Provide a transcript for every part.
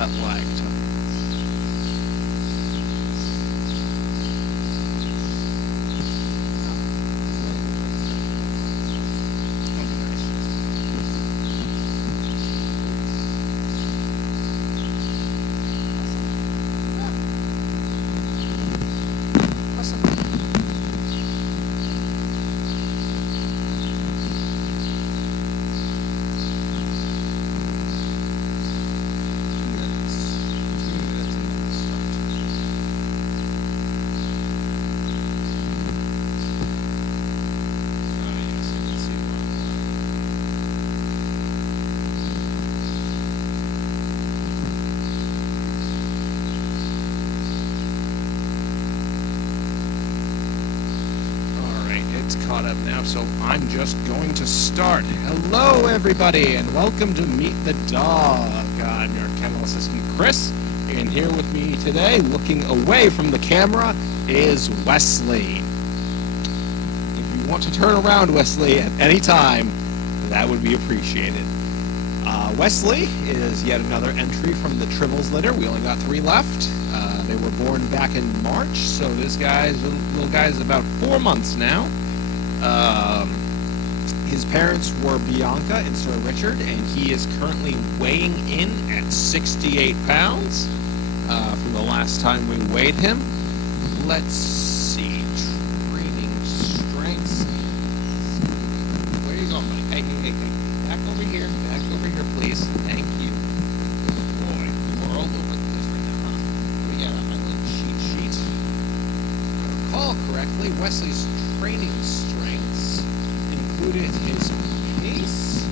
that lag time. Caught up now, so I'm just going to start. Hello everybody and welcome to Meet the Dog. I'm your kennel assistant Chris, and here with me today, looking away from the camera, is Wesley. If you want to turn around, Wesley, at any time, that would be appreciated. Wesley is yet another entry from the Tribbles litter. We only got 3 left. They were born back in March, so this little guy is about 4 months now. His parents were Bianca and Sir Richard, and he is currently weighing in at 68 pounds from the last time we weighed him. Let's see, training strengths. Where you going, buddy? Hey, back over here, please. Thank you. Boy, we're all over the place right now, huh? We got on my little cheat sheet. If I recall correctly, Wesley's training strengths included his pace,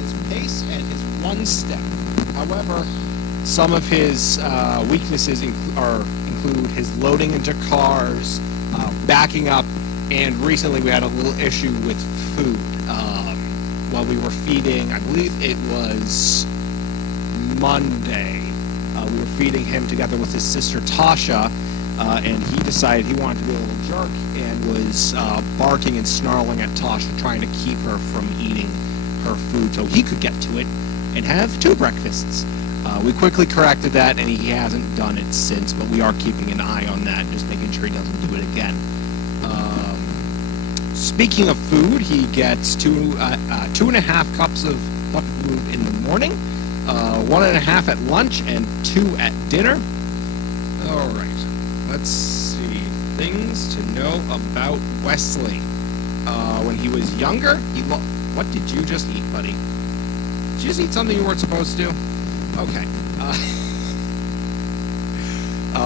his pace and his 1 step. However, some of his weaknesses include his loading into cars, backing up, and recently we had a little issue with food. While we were feeding, I believe it was Monday, we were feeding him together with his sister Tasha, and he decided he wanted to be a little jerk and was barking and snarling at Tasha, trying to keep her from eating her food so he could get to it and have 2 breakfasts. We quickly corrected that, and he hasn't done it since, but we are keeping an eye on that, just making sure he doesn't do it again. Speaking of food, he gets 2.5 cups of butter food in the morning, 1.5 at lunch, and 2 at dinner. All right. Let's see, things to know about Wesley. When he was younger, what did you just eat, buddy? Did you just eat something you weren't supposed to? Okay.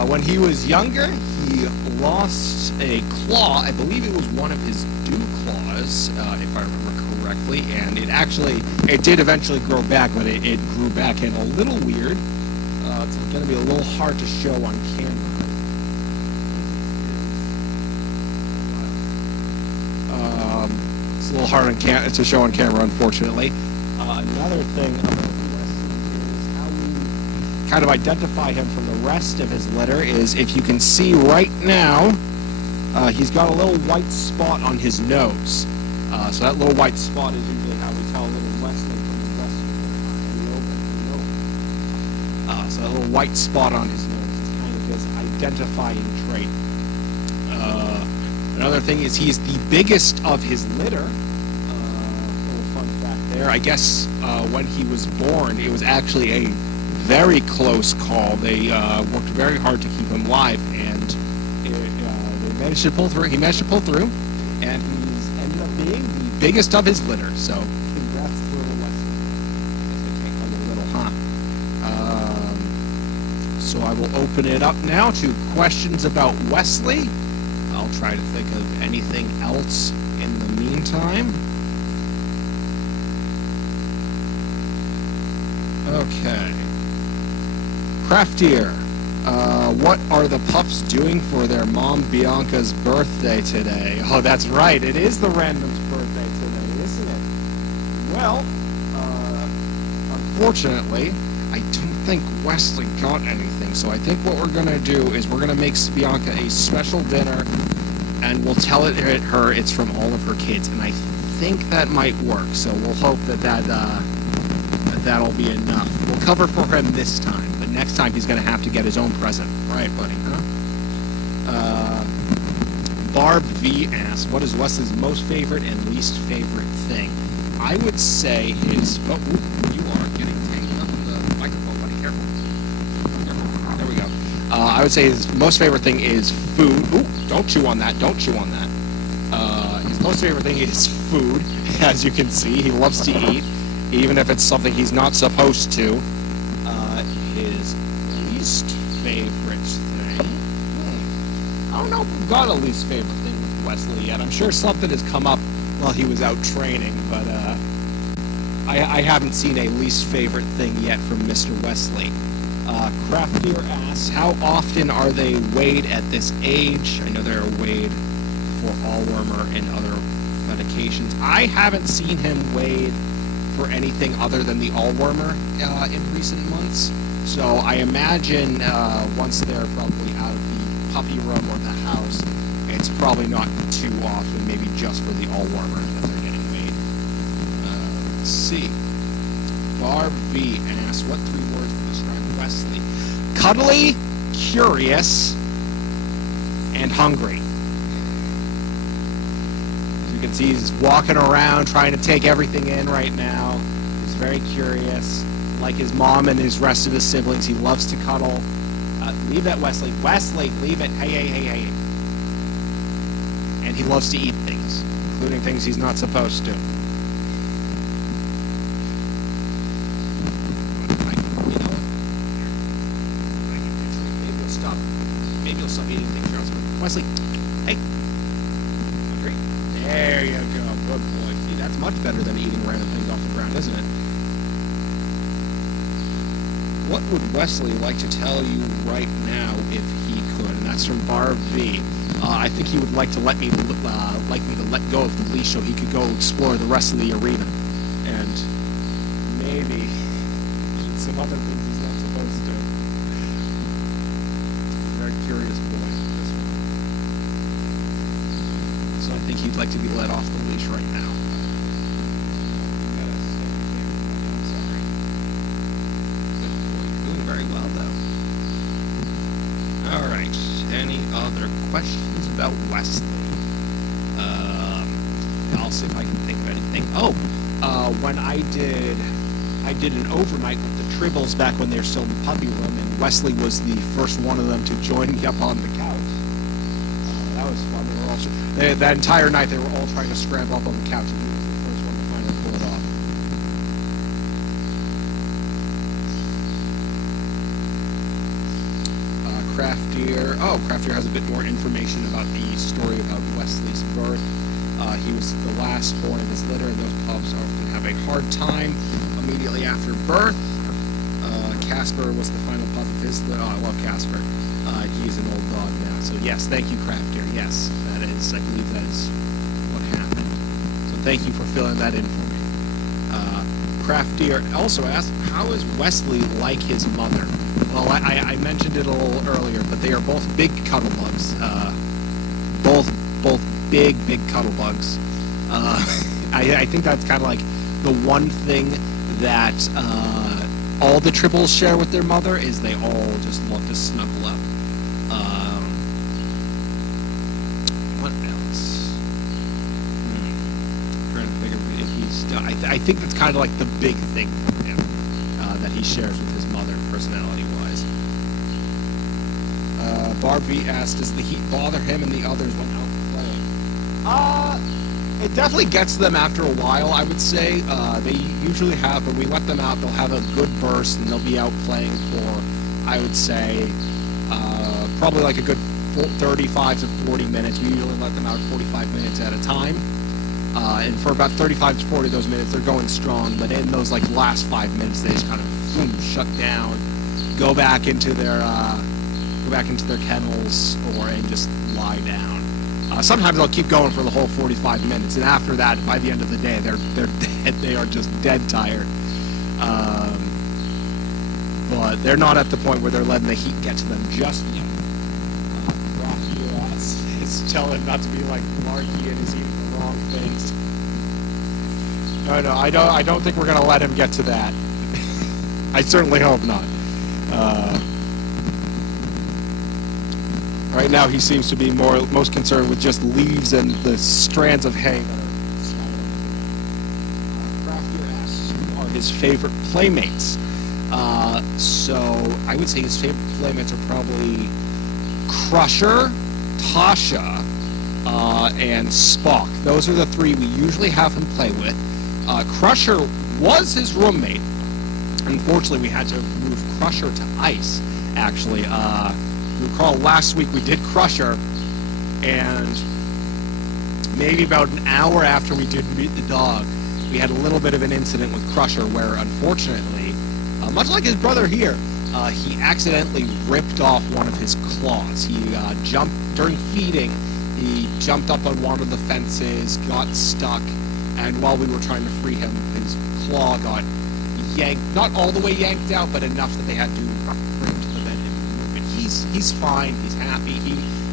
When he was younger, he lost a claw. I believe it was one of his dew claws, if I remember correctly, and it did eventually grow back, but it grew back in a little weird. It's going to be a little hard to show on camera. It's a little hard to show on camera, unfortunately. Another thing about Wesley is how we kind of identify him from the rest of his litter is, if you can see right now, he's got a little white spot on his nose. So that little white spot is usually how we tell little Wesley from the rest of the litter. So that little white spot on his nose is kind of his identifying trait. Another thing is he's the biggest of his litter. Little fun fact there. I guess when he was born, it was actually a very close call. They worked very hard to keep him alive, and they managed to pull through. He managed to pull through, and he's ended up being the biggest of his litter. So congrats to little Wesley. I guess I can't call it little, huh? So I will open it up now to questions about Wesley. I'll try to think of anything else in the meantime. Okay. Craftier, what are the pups doing for their mom Bianca's birthday today? Oh, that's right, it is the random's birthday today, isn't it? Well, unfortunately, I don't think Wesley got anything, so I think what we're going to do is we're going to make Bianca a special dinner, and we'll tell her it's from all of her kids, and I think that might work, so we'll hope that that'll be enough. We'll cover for him this time, but next time he's going to have to get his own present. Right, buddy, huh? Barb V asks, what is Wesley's most favorite and least favorite thing? I would say his... Oh, you are getting tangled up in the microphone, buddy. Careful. There we go. I would say his most favorite thing is food. Ooh, don't chew on that. Don't chew on that. His most favorite thing is food. As you can see, he loves to eat, even if it's something he's not supposed to. His least favorite thing... I don't know if we've got a least favorite thing with Wesley yet. I'm sure something has come up while he was out training, but I haven't seen a least favorite thing yet from Mr. Wesley. Craftier asks, how often are they weighed at this age? I know they're weighed for allwormer and other medications. I haven't seen him weighed for anything other than the allwormer in recent months. So I imagine once they're probably out of the puppy room or the house, it's probably not too often, maybe just for the allwormer that they're getting weighed. Let's see. Barb V asks, what 3 words would describe Wesley? Cuddly, curious, and hungry. As you can see, he's walking around trying to take everything in right now. He's very curious. Like his mom and his rest of his siblings, he loves to cuddle. Leave that, Wesley. Wesley, leave it. Hey, hey, hey, hey. And he loves to eat things, including things he's not supposed to. Maybe you'll stop eating things. Wesley, hey. Hungry? There you go. Good boy. See, that's much better than eating random things off the ground, isn't it? What would Wesley like to tell you right now if he could? And that's from Barb V. I think he would like to let me to let go of the leash so he could go explore the rest of the arena, and maybe some other things he's not supposed to. Very curious boy, this one. So I think he'd like to be let off the leash right now. Very well, though. All right. Any other questions about Wesley? I'll see if I can think of anything. Oh, when I did an overnight with the Tribbles back when they were still in the puppy room, and Wesley was the first one of them to join me up on the couch. That was fun. That entire night they were all trying to scramble up on the couch, and he was the first one to finally pull it off. Craftier has a bit more information about the story about Wesley's birth. He was the last born of his litter, and those pups often have a hard time immediately after birth. Casper was the final pup of his litter. Oh, I love Casper. He's an old dog now. So yes, thank you, Craftier. Yes, I believe that is what happened. So thank you for filling that in for me. Craftier also asked, how is Wesley like his mother? Well, I mentioned it a little earlier, but they are both big cuddle bugs. Both big cuddle bugs. I think that's kind of like the one thing that all the Tribbles share with their mother is they all just love to snuggle up. What else? Trying to figure if he's. I think that's kind of like the big thing for him that he shares with his mother, personality-wise. Barb V asked, does the heat bother him and the others when out playing? It definitely gets them after a while, I would say. They usually have, when we let them out, they'll have a good burst, and they'll be out playing for, I would say, probably like a good 35 to 40 minutes. We usually let them out 45 minutes at a time. And for about 35 to 40 of those minutes, they're going strong. But in those like last 5 minutes, they just kind of shut down, go back into their kennels, and just lie down. Sometimes they'll keep going for the whole 45 minutes, and after that, by the end of the day, they're dead. They are just dead tired. But they're not at the point where they're letting the heat get to them just yet. Is telling him not to be like Marky and is eating the wrong things. No, I don't think we're gonna let him get to that. I certainly hope not. Right now, he seems to be most concerned with just leaves and the strands of hay that are scattered on the ground. Craftier asks who are his favorite playmates. So I would say his favorite playmates are probably Crusher, Tasha, and Spock. Those are the three we usually have him play with. Crusher was his roommate. Unfortunately, we had to move Crusher to ice, actually. You recall last week we did Crusher, and maybe about an hour after we did Meet the Dog, we had a little bit of an incident with Crusher where, unfortunately, much like his brother here, he accidentally ripped off one of his claws. He jumped, during feeding, he jumped up on one of the fences, got stuck, and while we were trying to free him, his claw got yanked, not all the way yanked out, but enough that they had to bring him to the vet and move it. He's fine, he's happy,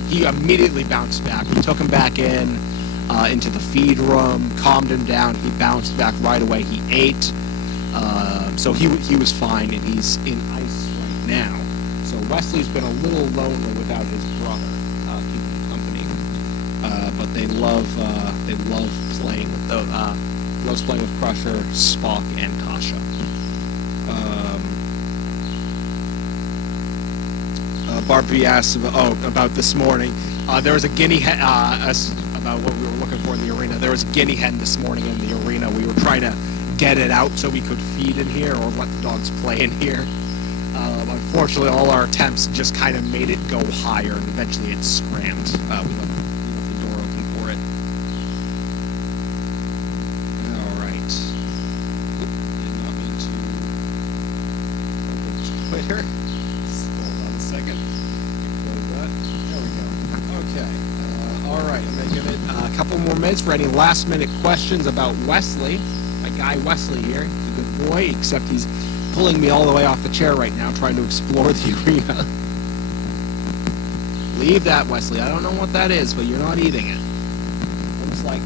he immediately bounced back. We took him back into the feed room, calmed him down, he bounced back right away, he ate, so he was fine, and he's in ice right now. So Wesley's been a little lonely without his brother keeping him company, but they love playing with loves playing with Crusher, Spock, and Tasha. Barb V asks about this morning. There was a guinea hen, about what we were looking for in the arena. There was a guinea hen this morning in the arena. We were trying to get it out so we could feed in here or let the dogs play in here. Unfortunately, all our attempts just kind of made it go higher, and eventually it scrammed. We left the door open for it. All right. Did not mean to open Twitter. Hold on a second. Close that. There we go. Okay. All right. I'm going to give it a couple more minutes for any last-minute questions about Wesley. My guy Wesley here. He's a good boy, except he's pulling me all the way off the chair right now, trying to explore the arena. Leave that, Wesley. I don't know what that is, but you're not eating it. Looks like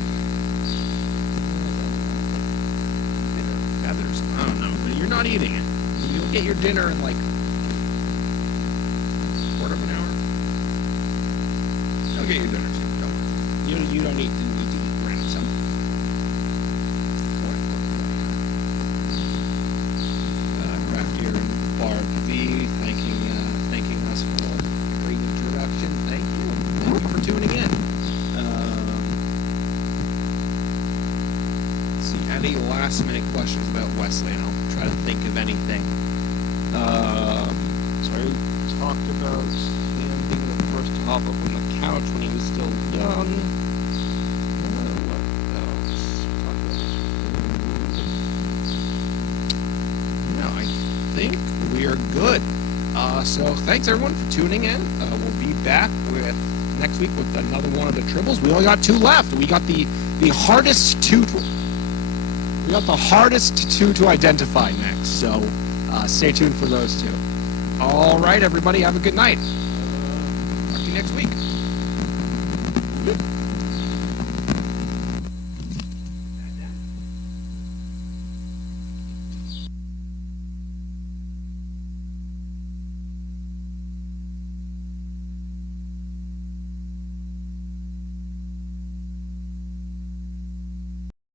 feathers. I don't know, but you're not eating it. You'll get your dinner in like a quarter of an hour. You'll get your dinner soon. Don't worry. You don't need to eat ransom. Craftier and Barb V thanking us for a great introduction. Thank you for tuning in. Let's see, any last minute questions about Wesley, and I'll try to think of anything. So I talked about him being the first to hop up on the couch when he was still young. What else? No, I think we are good. So thanks everyone for tuning in. We'll be back with next week with another one of the tribbles. We only got two left. We got the hardest two. We got the hardest two to identify next. So stay tuned for those two. All right, everybody, have a good night. Talk to you next week. Good.